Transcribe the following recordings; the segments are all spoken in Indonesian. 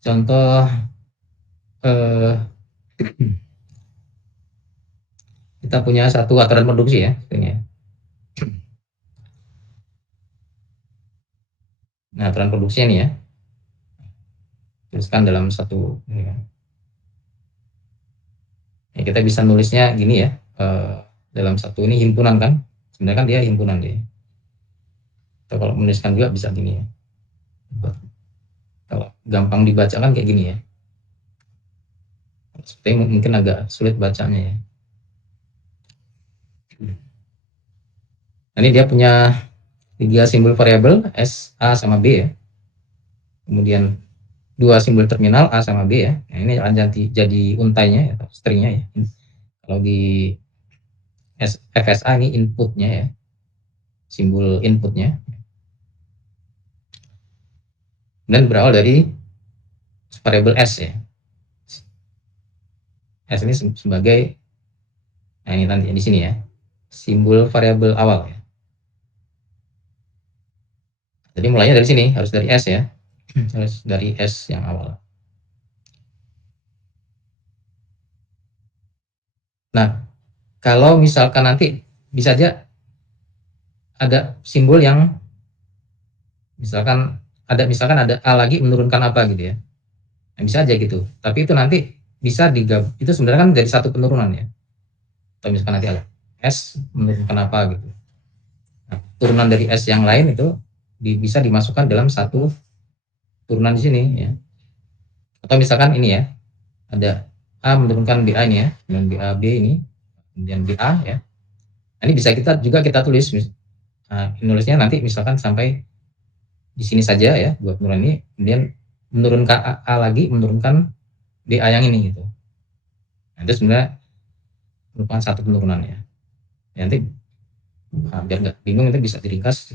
Contoh eh, kita punya satu aturan produksi ya, ini ya. Nah, aturan produksinya nih ya, tuliskan dalam satu ini kan. Ya, kita bisa nulisnya gini ya, dalam satu ini himpunan kan, sebenarnya kan dia himpunan dia. Atau kalau menuliskan juga bisa gini ya. Kalau gampang dibaca kan kayak gini ya. Seperti mungkin agak sulit bacanya ya. Nah, ini dia punya 3 simbol variabel S, A, sama B ya. Kemudian 2 simbol terminal A sama B ya. Nah, ini akan jadi untainya atau stringnya ya. Kalau di FSA ini inputnya ya, simbol inputnya. Dan berawal dari variabel S ya. S ini sebagai, nah ini nanti di sini ya, simbol variabel awal ya. Jadi mulainya dari sini, harus dari S ya. Harus dari S yang awal. Nah, kalau misalkan nanti bisa aja ada simbol yang misalkan ada A lagi menurunkan apa gitu ya. Nah, bisa aja gitu. Tapi itu nanti bisa digabung. Itu sebenarnya kan dari satu penurunan ya. Atau misalkan nanti ada S menurunkan apa gitu. Nah, turunan dari S yang lain itu bisa dimasukkan dalam satu turunan di sini ya. Atau misalkan ini ya, ada A menurunkan BA ini ya, dengan BAB ini, kemudian BA ya. Nah, ini bisa kita tulis, nulisnya nanti misalkan sampai di sini saja ya, buat penurunan ini, kemudian menurunkan A lagi, menurunkan BA yang ini gitu. Nah, itu sebenarnya merupakan satu penurunan ya. Nanti biar nggak bingung itu bisa diringkas.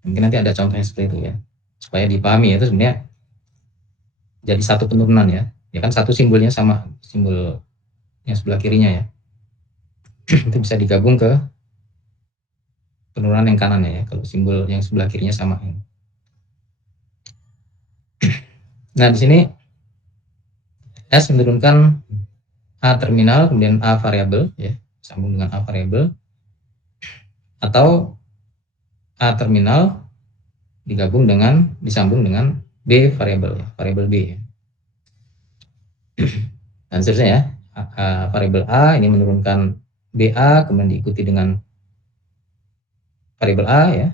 Mungkin nanti ada contohnya seperti itu ya, supaya dipahami ya, itu sebenarnya jadi satu penurunan ya. Ya kan satu simbolnya sama simbol yang sebelah kirinya ya. Itu bisa digabung ke penurunan yang kanannya ya, kalau simbol yang sebelah kirinya sama. Nah, di sini S menurunkan A terminal, kemudian A variabel ya, sambung dengan A variabel, atau A terminal disambung dengan B variabel ya, variabel B ya. Dan seterusnya ya, variabel A ini menurunkan BA, kemudian diikuti dengan variabel A ya,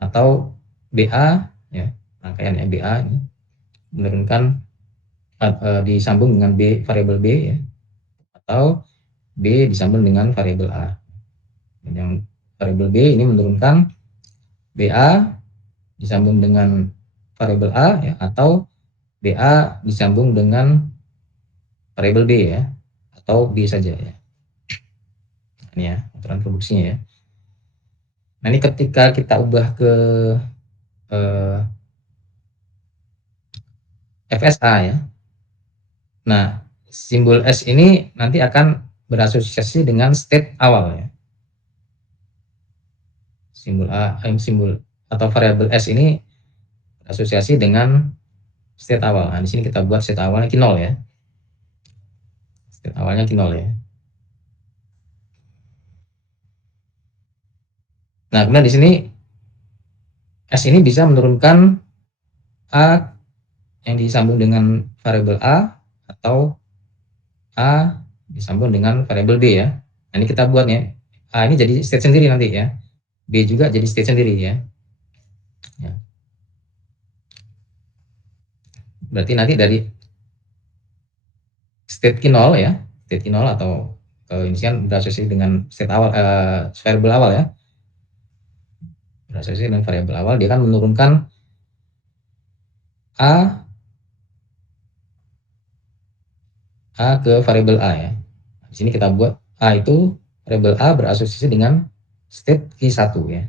atau BA ya, rangkaian ya, BA ini menurunkan disambung dengan B variabel B ya, atau B disambung dengan variabel A. Dan yang variabel B ini menurunkan BA disambung dengan variabel A ya, atau BA disambung dengan variabel B ya, atau B saja ya. Ini ya aturan produksinya ya. Nah, ini ketika kita ubah ke FSA ya. Nah, simbol S ini nanti akan berasosiasi dengan state awal ya. Simbol atau variabel S ini berasosiasi dengan state awal. Nah, di sini kita buat state awalnya 0 ya. State awalnya 0 ya. Nah, kemudian di sini S ini bisa menurunkan A yang disambung dengan variabel A, atau A disambung dengan variabel B ya. Nah, ini kita buat ya. A ini jadi state sendiri nanti ya. B juga jadi state sendiri ya. Ya. Berarti nanti dari state 0 ya, state 0 atau ini kan berasosiasi dengan state awal, variabel awal ya. Berasosiasi dengan variabel awal, dia akan menurunkan A ke variabel A ya. Di sini kita buat A itu variabel A berasosiasi dengan state Q1 ya.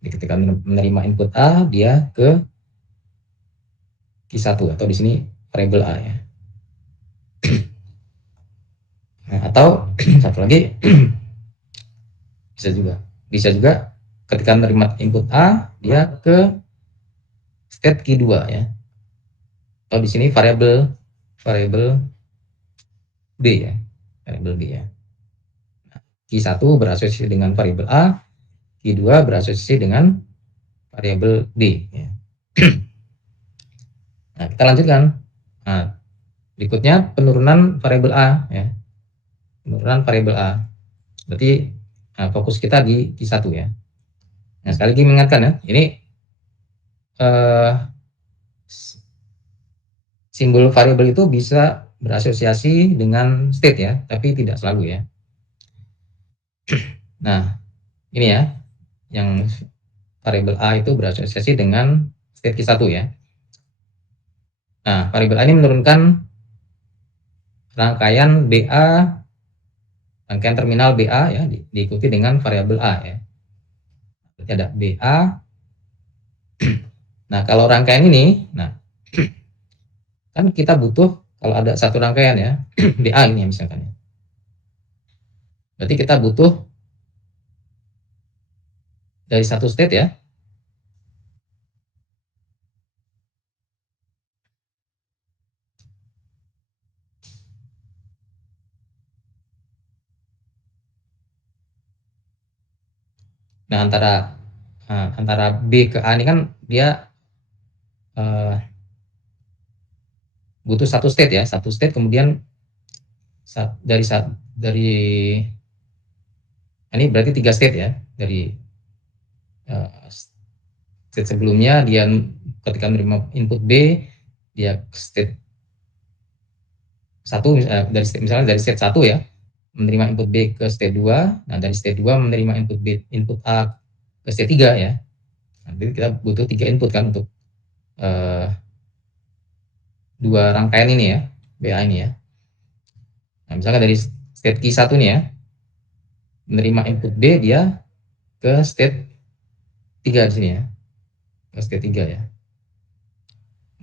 Jadi ketika menerima input A, dia ke Q1 atau di sini variabel A ya. Nah, atau satu lagi bisa juga ketika menerima input A, dia ke state Q2 ya. Atau di sini variabel B ya. Variabel B ya. Q1 berasosiasi dengan variabel A, Q2 berasosiasi dengan variabel D ya. Nah, kita lanjutkan. Nah, berikutnya penurunan variabel A ya. Penurunan variabel A. Berarti fokus kita di Q1 ya. Nah, sekali lagi mengingatkan ya, ini simbol variabel itu bisa berasosiasi dengan state ya, tapi tidak selalu ya. Nah, ini ya, yang variabel A itu berasosiasi dengan state Q1 ya. Nah, variabel A ini menurunkan rangkaian BA, rangkaian terminal BA ya, diikuti dengan variabel A ya. Berarti ada BA. Nah, kalau rangkaian ini, nah kan kita butuh kalau ada satu rangkaian ya, BA ini ya misalkan ya. Berarti kita butuh dari satu state ya. Nah, antara B ke A ini kan dia butuh satu state ya, satu state kemudian dari ini berarti 3 state ya, dari state sebelumnya dia ketika menerima input B dia state 1 dari misalnya dari state 1 ya, menerima input B ke state 2, nah dari state 2 menerima input A ke state 3 ya. Nah, jadi kita butuh 3 input kan untuk dua rangkaian ini ya, BA ini ya. Nah, misalkan dari state Q1 nih ya, menerima input B dia ke state 3 di sini ya, ke state 3 ya.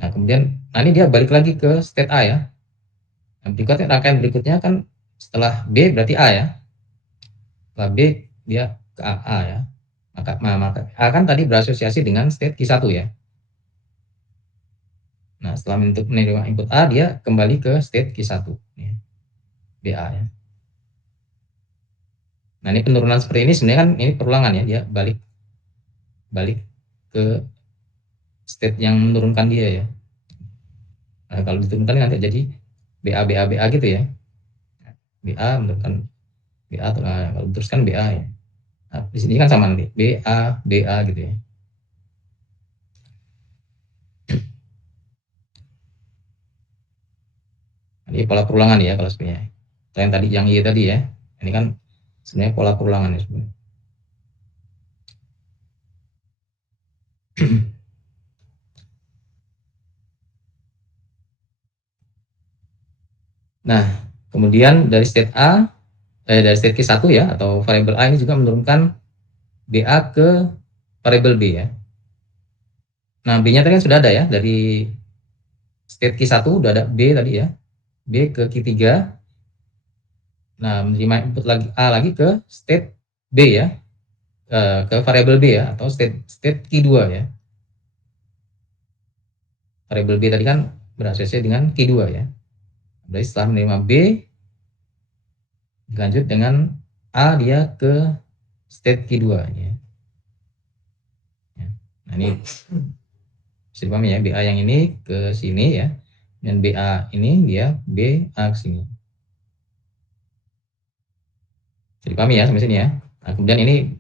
Nah, kemudian ini dia balik lagi ke state A ya. Nah, berikutnya rangkaian berikutnya kan setelah B berarti A ya. Setelah B dia ke A ya. Maka A kan tadi berasosiasi dengan state Q1 ya. Nah, setelah menerima input A dia kembali ke state Q1 ya. BA ya. Nah, ini penurunan seperti ini sebenarnya kan ini perulangan ya, dia balik ke state yang menurunkan dia ya. Nah, kalau diturunkan nanti jadi BA gitu ya. BA menurunkan BA atau kalau teruskan BA ya. Nah, di sini kan sama nanti BA gitu ya. Ini pola perulangan ya kalau sebenarnya. Yang tadi yang Y tadi ya. Ini kan sebenarnya pola perulangan ya sebenarnya. Nah, kemudian dari state A dari state Q1 ya atau variabel A ini juga menurunkan BA ke variabel B ya. Nah, B-nya tadi kan sudah ada ya, dari state Q1 udah ada B tadi ya. B ke Q3. Nah, menerima input lagi A lagi ke state B ya. Ke variabel B ya atau state Q2 ya. Variabel B tadi kan berasosiasi dengan Q2 ya. Berarti setelah menerima B dilanjut dengan A dia ke state Q2 ya. Nah, ini bisa dipahami ya, BA yang ini ke sini ya. Dan BA ini dia BA ke sini. Bisa dipahami ya sampai sini ya. Nah, kemudian ini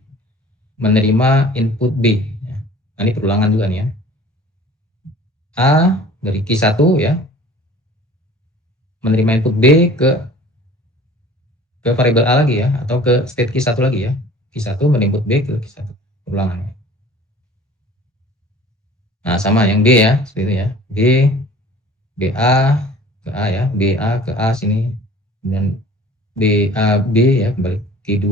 menerima input B. Nah, ini perulangan juga nih ya. A dari Q1 ya menerima input B ke variabel A lagi ya atau ke state Q1 lagi ya. Q1 meninput B ke Q1. Perulangan. Nah, sama yang B ya, seperti itu ya. B BA ke A ya, BA ke A sini. Kemudian BAB ya kembali Q2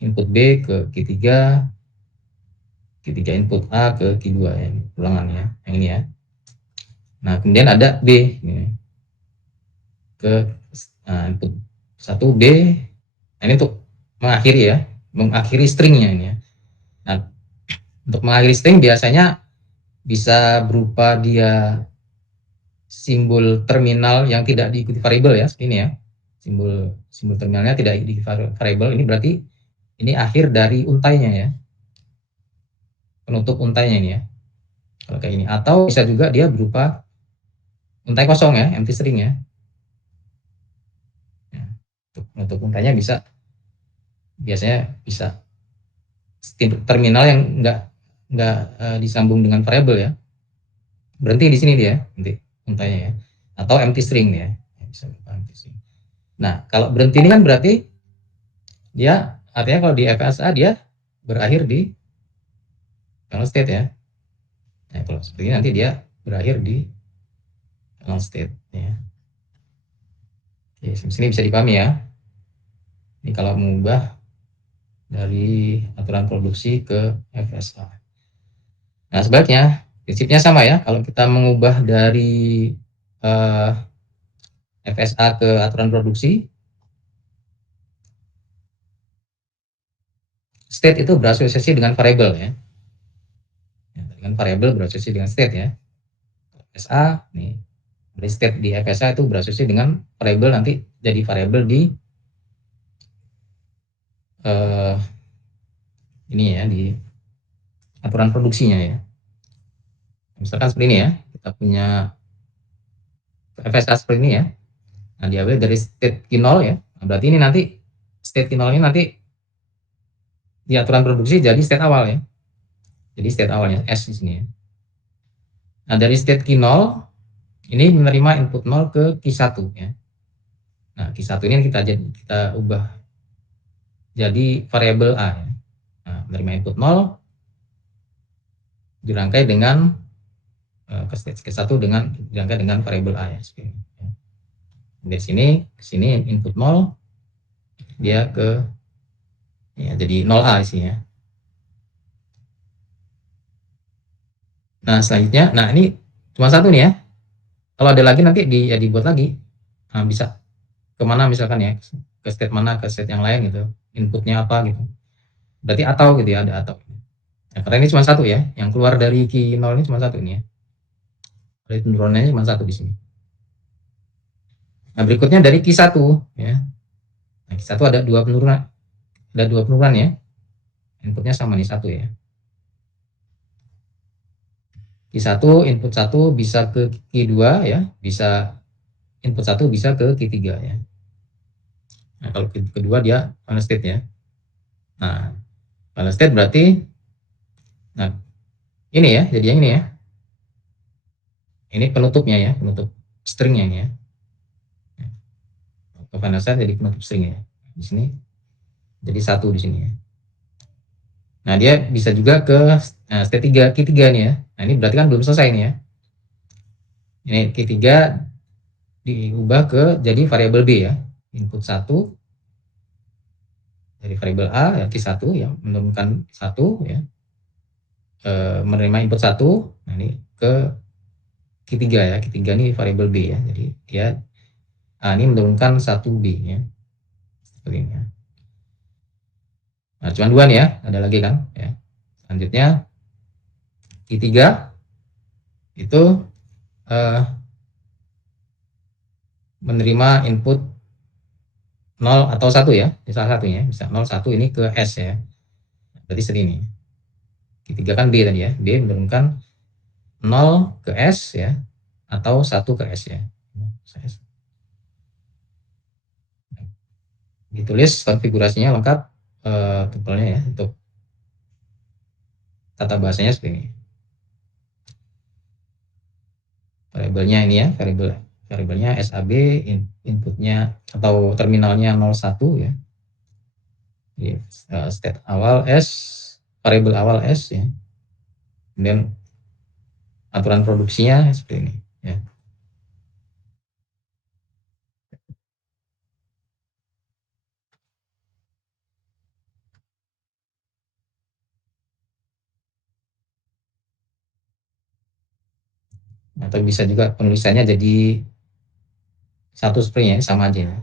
input B ke Q3, Q3 input A ke Q2 ya, ulangan ya, yang ini ya. Nah, kemudian ada B ini. Ke input 1 B. Nah, ini untuk mengakhiri stringnya ini ya. Nah, untuk mengakhiri string biasanya bisa berupa dia simbol terminal yang tidak diikuti variabel ya, ini ya. Simbol terminalnya tidak diikuti variabel, ini berarti ini akhir dari untainya ya. Penutup untainya ini ya. Kalau kayak ini, atau bisa juga dia berupa untai kosong ya, empty string ya. Penutup untainya bisa, biasanya bisa terminal yang enggak disambung dengan variabel ya. Berhenti di sini dia nanti untainya ya. Atau empty string ya. Bisa empty string. Nah, kalau berhenti ini kan berarti dia artinya kalau di FSA dia berakhir di final state ya. Nah, kalau seperti ini nanti dia berakhir di final state ya. Oke, sini bisa dipahami ya. Ini kalau mengubah dari aturan produksi ke FSA. Nah, sebaliknya prinsipnya sama ya. Kalau kita mengubah dari FSA ke aturan produksi, state itu berasosiasi dengan variabel ya. Dengan variabel berasosiasi dengan state ya. FSA nih, dari state di FSA itu berasosiasi dengan variabel, nanti jadi variabel di ini ya, di aturan produksinya ya. Misalkan seperti ini ya, kita punya FSA seperti ini ya. Nah, diambil dari state Q0 ya. Nah, berarti ini nanti state Q0 ini nanti di aturan produksi jadi state awal ya. Jadi state awalnya S di sini ya. Nah, dari state Q0 ini menerima input 0 ke Q1 ya. Nah, Q1 ini kita ubah jadi variabel A ya. Nah, menerima input 0 dirangkai dengan ke state Q1 dengan dirangkai dengan variabel A ya. Dari sini ke sini input 0 dia ke ya, jadi 0A isinya. Nah, selanjutnya, nah ini cuma satu nih ya. Kalau ada lagi nanti ya dibuat lagi. Nah, bisa kemana misalkan ya, ke state mana, ke state yang lain gitu. Inputnya apa gitu. Berarti atau gitu ya, ada atau. Nah, karena ini cuma satu ya, yang keluar dari Q0 ini cuma satu ini ya. Dari penurunannya cuma satu di sini. Nah, berikutnya dari Q1 ya. Nah, Q1 ada dua penurunan ya. Inputnya sama nih satu ya. Q1 input 1 bisa ke Q2 ya, bisa input 1 bisa ke Q3 ya. Nah, kalau kedua dia final state ya. Nah, final state berarti nah ini ya, jadi yang ini ya. Ini penutupnya ya, penutup stringnya ini ya. Ke final state jadi penutup string ya. Di sini jadi satu di sini ya. Nah, dia bisa juga ke state 3, Q3 nih ya. Nah, ini berarti kan belum selesai nih ya. Ini Q3 diubah ke jadi variabel B ya. Input 1 dari variabel A ya, Q1 ya, menurunkan 1 ya. Menerima input 1. Nah, ini ke Q3 ya. Q3 ini variabel B ya. Jadi dia ini menurunkan 1B ya. Seperti ini ya. Nah, cuma dua nih ya, ada lagi kan ya. Selanjutnya Q3 itu menerima input 0 atau 1 ya, salah satunya, bisa 0, 1 ini ke S ya. Berarti segini. Q3 kan B tadi ya, B menurunkan 0 ke S ya, atau 1 ke S ya. Ditulis konfigurasinya lengkap, tupelnya ya, untuk tata bahasanya seperti ini. Variabelnya ini ya, variabelnya SAB, inputnya atau terminalnya 01 ya. Jadi, state awal S, variabel awal S ya. Kemudian aturan produksinya seperti ini ya. Atau bisa juga penulisannya jadi satu string ya, sama aja ya.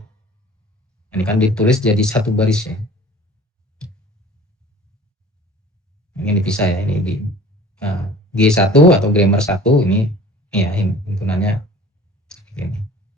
Ini kan ditulis jadi satu baris ya. Ini dipisah ya, ini di Nah, G1 atau grammar 1 ini ya himpunannya ini.